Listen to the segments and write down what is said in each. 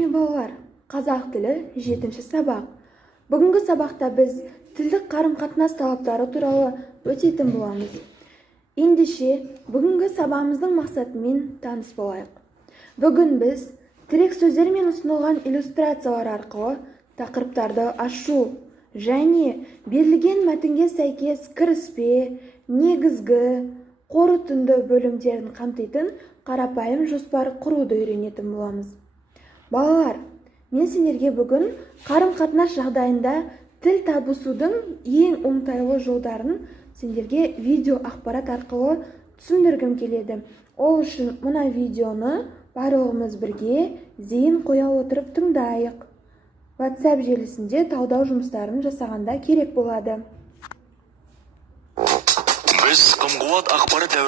Қадірлі балалар, қазақ тілі 7-ші сабақ. Бүгінгі сабақта біз тілдік қарым-қатынас талаптары туралы өтетін боламыз. Ендеше, бүгінгі сабағымыздың мақсатымен таныс болайық. Бүгін біз тірек сөздермен ұсынылған иллюстрациялар арқылы тақырыптарды ашу және берілген мәтінге сәйкес кіріспе, негізгі, қорытынды бөлімдерін қамтитын қарапайым жоспар құруды үйренетін боламыз. Балалар, мен сендерге бүгін қарым-қатынас жағдайында тіл табысудың ең оңтайлы жолдарын сендерге видео ақпарат арқылы түсіндіргім келеді. Ол үшін мына видеоны барлығымыз бірге зейін қоя отырып тыңдайық. WhatsApp желісінде талдау жұмыстарын жасағанда керек болады. Біз қым-қуат ақпарат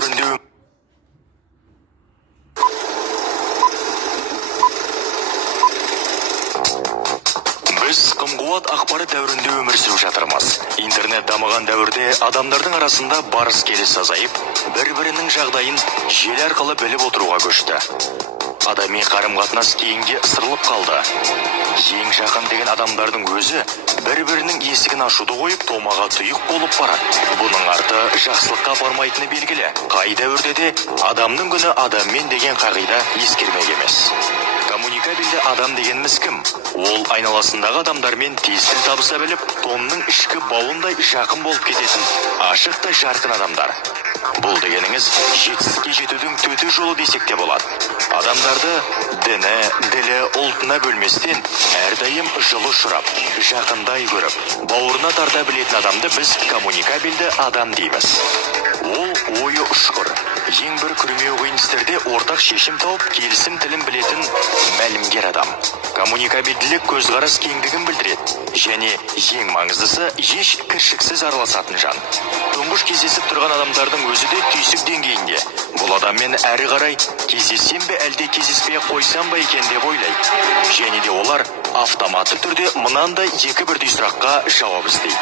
дәуірінде өмір сүріп жатырмыз. Интернет дамыған дәуірде адамдардың арасында барыс келіс азайып, бір-бірінің жағдайын желі арқылы біліп отыруға көшті. Адами қарым-қатынас кейінге ысырылып қалды. Ең жақын деген адамдардың өзі бір-бірінің есігін ашуды қойып, томаға тұйық болып барады. Бұның арты жақсылыққа апармайтыны белгілі. Қай дәуірде де адамның күні адаммен деген қағида ескермек емес. Коммуникабельді адам дегеніміз кім? Ол айналасындағы адамдармен тез тіл табыса біліп, тонның ішкі бауындай жақын болып кететін ашық та жарқын адамдар. Бұл дегеніңіз жетістікке жетудің төте жолы десек те болады. Адамдарды діні, ділі, ұлтына бөлместен әрдайым жылы ұшырап, жақындай көріп, бауырына тарта білетін адамды біз коммуникабельді адам дейміз. Ол ойы ұшқыр, ең бір күрмеу қиын істерде ортақ шешім тауып, келісім тілін білетін мәлімгер адам. Коммуникабельділік көзқарас кеңдігін білдіреді және ең маңыздысы еш кіршіксіз араласатын жан. Тұңғыш кездесіп тұрған адамдардың өзі де түйсік деңгейінде. Бұл адаммен әрі қарай кездессем бе әлде кездеспей қойсам ба екен деп ойлайды. Және де олар автоматты түрде мынандай екі бірдей сұраққа жауап іздейді.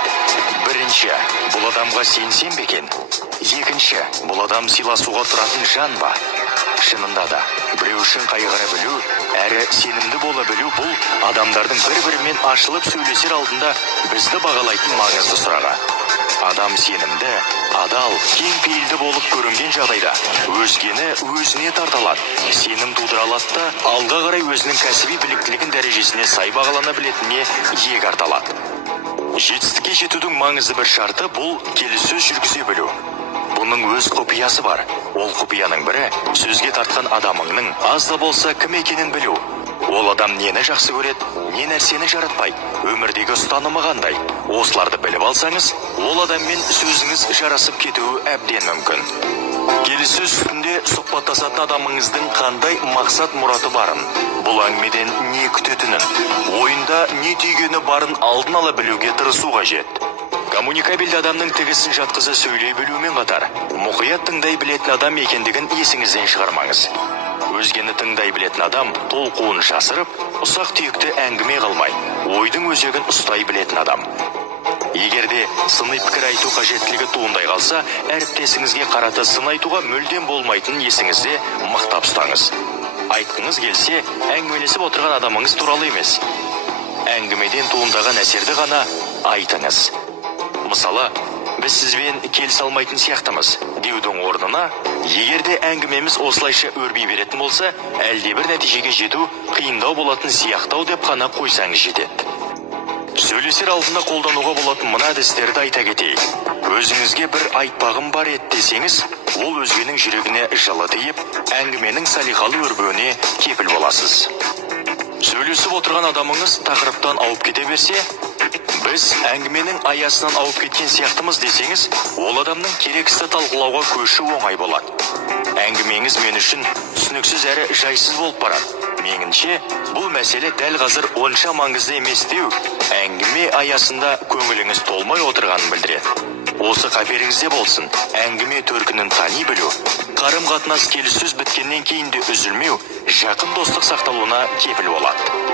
Бірінші, бұл адамға сенсем бе екен? Екінші, бұл адам сыйласуға тұратын жан ба? Шынында да, біреу үшін қайғыра білу, әрі сенімді бола білу бұл адамдардың бір-бірімен ашылып сөйлесер алдында бізді бағалайтын маңызды сұраға. Адам сенімді, адал, кең пейілді болып көрінген жағдайда өзгені өзіне тарталады, сенім тудыра алады да алға қарай өзінің кәсіби біліктілігін дәрежесіне сай бағалана білетініне иек арталады. Жетістікке жетудің маңызды бір шарты бұл келіссөз жүргізе білу. Бұның өз құпиясы бар. Ол құпияның бірі сөзге тартқан адамыңның аз да болса кім екенін білу. Ол адам нені жақсы көреді, не нәрсені жаратпайды, өмірдегі ұстанымы қандай. Осыларды біліп алсаңыз, ол адаммен сөзіңіз жарасып кетуі әбден мүмкін. Келіссөз үстінде сұхбаттасатын адамыңыздың қандай мақсат мұраты барын, бұл әңгімеден не күтетінін, ойында не түйгені барын алдын ала білуге тырысу қажет. Коммуникабельді адамның тігісін жатқыза сөйлей білумен қатар, мұқият тыңдай білетін адам екендігін есіңізден шығармаңыз. Өзгені тыңдай білетін адам толқуын жасырып, ұсақ түйекті әңгіме қылмай, ойдың өзегін ұстай білетін адам. Егерде сыни пікір айту қажеттілігі туындай қалса, әріптесіңізге қарата сын айтуға мүлдем болмайтын есіңізде мықтап ұстаңыз. Айтқыңыз келсе, әңгімелесіп отырған адамыңыз туралы емес. Әңгімеден туындаған әсерді ғана айтыңыз. Мысалы, біз сізбен келісе алмайтын сияқтымыз деудің орнына, егерде әңгімеміз осылайша өрби беретін болса, әлде бір нәтижеге жету қиындау болатын сияқтау деп қана қойсаңыз жетеді. Сөйлесер алдында қолдануға болатын мына әдістерді айта кетейік. Өзіңізге бір айтпағым бар еді десеңіз, ол өзгенің жүрегіне жылы тиіп, әңгіменің салиқалы өрбуіне кепіл боласыз. Сөйлесіп отырған адамыңыз тақырыптан ауып кете берсе, біз әңгіменің аясынан ауып кеткен сияқтымыз десеңіз, ол адамның керексізді талқылауға көшу оңай болады. Әңгімеңіз мен үшін түсініксіз әрі жайсыз болып барады. Меніңше, бұл мәселе дәл қазір онша маңызды емес деу, әңгіме аясында көңіліңіз толмай отырғанын білдіреді. Осы қаперіңізде болсын, әңгіме төркінін тани білу, қарым-қатынас келіссөз біткеннен кейін де үзілмеу, жақын достық сақталуына кепіл болады.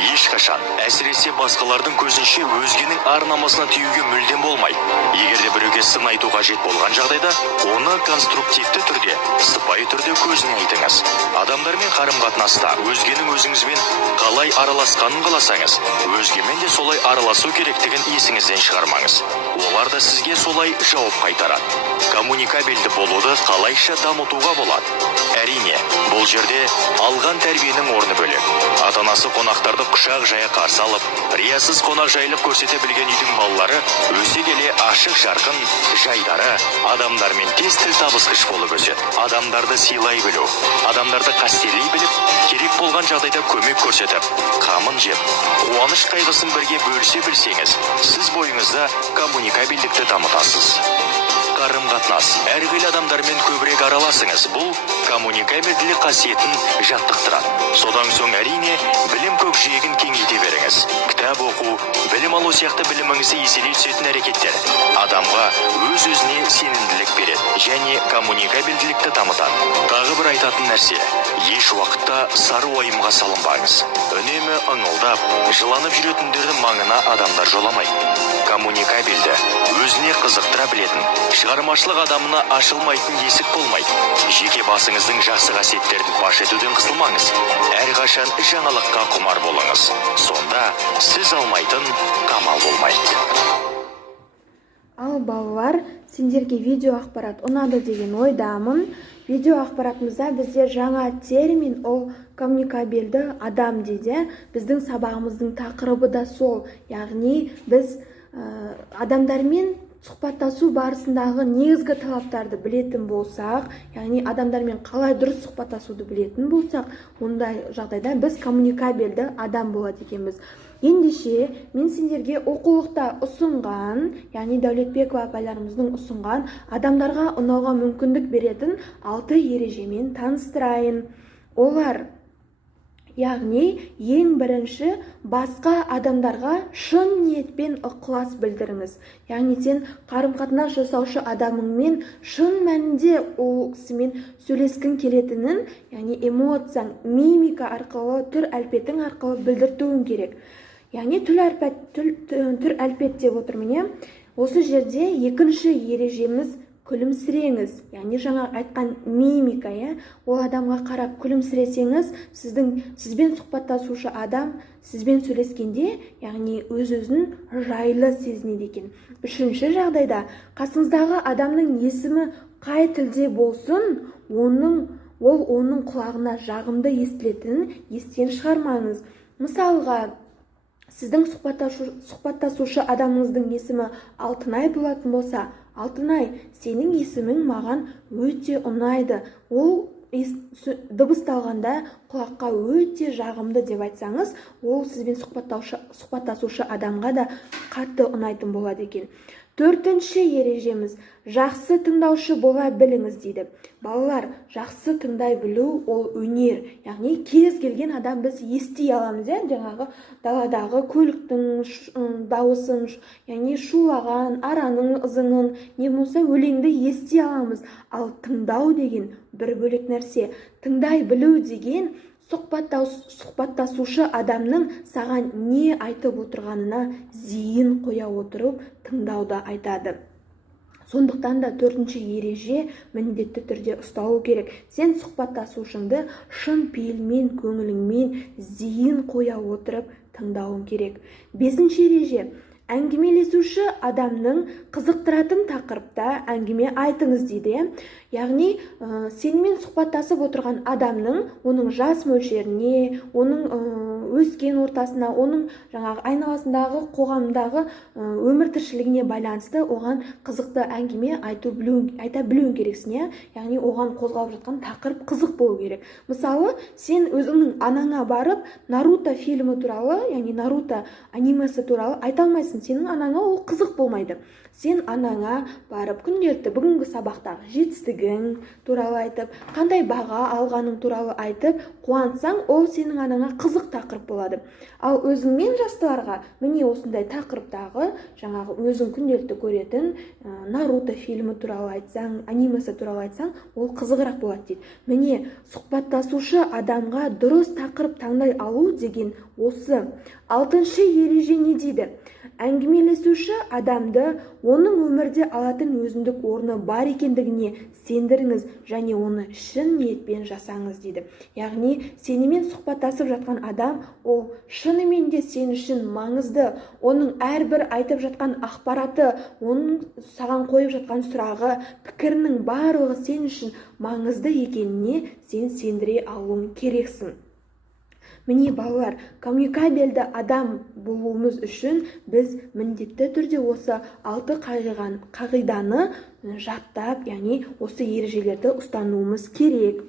Ешқашан, әсіресе басқалардың көзінше өзгенің ар-намысына тиюге мүлдем болмайды. Егерде біреуге сын айту қажет болған жағдайда, оны конструктивті түрде, сыпайы түрде көзіне айтыңыз. Адамдармен қарым-қатынаста өзгенің өзіңізбен қалай қалай араласқанын қаласаңыз, өзгемен де солай араласу керектігін есіңізден шығармаңыз. Олар да сізге солай жауап қайтарады. Коммуникабельді болуды қалайша дамытуға болады? Әрине, бұл жерде алған тәрбиенің орны бөлек. Ата-анасы қонақтарды құшақ жая қарсы алып, риясыз қонақжайлық көрсете білген үйдің балалары өсе келе ашық жарқын, жайдары, адамдармен тез тіл табысқыш болып өседі. Адамдарды сыйлай білу, адамдарды қастерлей біліп, керек болған жағдайда көмек көрсетіп, қамын жеп, қуаныш қайғысын бірге бөлісе білсеңіз, сіз бойыңызда коммуникабельдікті дамытасыз. Қарым-қатынас. Әрқилы адамдармен көбірек араласыңыз. Бұл коммуникабельділік қасиетін жаттықтырады. Содан соң әрине, білім көкжиегін кеңейте беріңіз. Кітап оқу, білім алу сияқты біліміңізді еселей түсетін әрекеттер адамға өз-өзіне сенімділік береді және коммуникабельділікті дамытады. Тағы бір айтатын нәрсе, еш уақытта сары уайымға салынбаңыз. Үнемі ыңылдап, жыланып жүретіндердің маңына адамдар жоламайды. Коммуникабельді, өзіне қызықтыра білетін, шығармашылық адамына ашылмайтын есік болмайды. Жеке басыңыздың жақсы қасиеттерін паш етуден қысылмаңыз. Әрқашан жаңалыққа құмар болыңыз. Сонда сіз алмайтын қамал болмайды. Ал балалар, сендерге видео ақпарат ұнады деген ойдамын. Видео ақпаратымызда бізде жаңа термин, ол коммуникабельді адам дейді. Біздің сабағымыздың тақырыбы да сол. Яғни біз адамдармен сұхбаттасу барысындағы негізгі талаптарды білетін болсақ, яғни адамдармен қалай дұрыс сұхбаттасуды білетін болсақ, ондай жағдайда біз коммуникабельді адам болады екенбіз. Ендеше, мен сендерге оқулықта ұсынған, яғни Дәулетбекова апайларымыздың ұсынған адамдарға ұнауға мүмкіндік беретін 6 ережемен таныстырайын. Олар, яғни, ең бірінші, басқа адамдарға шын ниетпен ықылас білдіріңіз. Яғни, сен қарым-қатынас жасаушы адамыңмен шын мәнінде ол кісімен сөйлескің келетінін, яғни эмоцияң, мимика арқылы, түр әлпетің арқылы білдіртуің керек. Яғни, түр әлпет деп отырмын. Осы жерде екінші ережеміз күлімсіреңіз. Яғни, жаңа айтқан мимика, ол адамға қарап күлімсіресеңіз, сізбен сұхбаттасушы адам сізбен сөйлескенде, яғни өз-өзін жайлы сезінеді екен. Үшінші жағдайда, қасыңыздағы адамның есімі қай тілде болсын, ол оның құлағына жағымды естілетінін естен шығармаңыз. Мысалға, сіздің сұхбаттасушы адамыңыздың есімі Алтынай болатын болса, Алтынай, сенің есімің маған өте ұнайды. Ол дыбысталғанда құлаққа өте жағымды деп айтсаңыз, ол сізбен сұхбаттасушы адамға да қатты ұнайтын болады екен. Төртінші ережеміз, жақсы тыңдаушы бола біліңіз дейді. Балалар, жақсы тыңдай білу ол өнер. Яғни, кез келген адам біз ести аламыз, жаңағы даладағы көліктің дауысын, яғни шулаған араның ызыңын, не болса өлеңді ести аламыз. Ал тыңдау деген бір бөлек нәрсе. Тыңдай білу деген сұхбаттасушы адамның саған не айтып отырғанына зейін қоя отырып тыңдауды айтады. Сондықтан да төртінші ереже міндетті түрде ұсталу керек. Сен сұхбаттасушыңды шын пейілмен, көңіліңмен зейін қоя отырып тыңдауың керек. Бесінші ереже, әңгімелесуші адамның қызықтыратын тақырыпта әңгіме айтыңыз дейді. Яғни, сенімен сұхбаттасып отырған адамның, оның жас мөлшеріне, оның өскен ортасына, оның жаңағы айналасындағы қоғамдағы өмір тіршілігіне байланысты оған қызықты әңгіме айта білуің керексің. Яғни, оған қозғалып жатқан тақырып қызық болу керек. Мысалы, сен өзіңнің анаңа барып, Наруто фильмі туралы, яғни Наруто анимасы туралы айта алмайсың. Сенің анаңа ол қызық болмайды. Сен анаңа барып күнделікті бүгінгі сабақтағы жетістігің туралы айтып, қандай баға алғаның туралы айтып, қуантсаң, ол сенің анаңа қызық тақырып болады. Ал өзіңмен жастыларға міне осындай тақырыптағы, жаңағы өзің күнделікті көретін Наруто фильмі туралы айтсаң, анимасы туралы айтсаң, ол қызығырақ болады дейді. Міне, сұхбаттасушы адамға дұрыс тақырып таңдай алу деген осы. Алтыншы ереже не дейді? Әңгімелесуші адамды оның өмірде алатын өзіндік орны бар екендігіне сендіріңіз және оны шын ниетпен жасаңыз дейді. Яғни сенімен сұхбаттасып жатқан адам, ол шынымен де сен үшін маңызды, оның әрбір айтып жатқан ақпараты, оның саған қойып жатқан сұрағы, пікірінің барлығы сен үшін маңызды екеніне сен сендіре алуың керексің. Міне балалар, коммуникабельді адам болуымыз үшін біз міндетті түрде осы 6 қағиданы жаттап, яғни осы ережелерді ұстануымыз керек.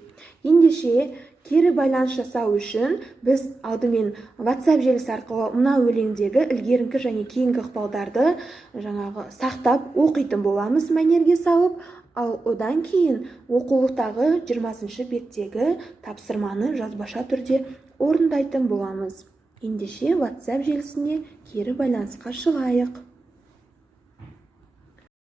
Ендеше кері байланыс жасау үшін біз алдымен WhatsApp желісі арқылы мына өлеңдегі ілгеріңкі және кейінгі ықпалдарды сақтап оқитын боламыз мәнерге салып, ал одан кейін оқулықтағы 20-шы беттегі тапсырманы жазбаша түрде орындайтын боламыз. Ендеше WhatsApp желісіне кері байланысқа шығайық.